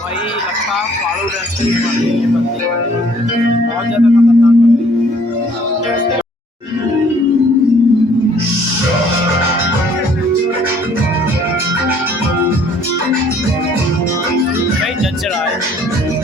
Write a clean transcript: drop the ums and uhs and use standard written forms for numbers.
भाई लगता है फाड़ू डांस करने वाली है ये बंदी, बहुत ज्यादा खतरनाक बंदी है। भाई जच रहा है।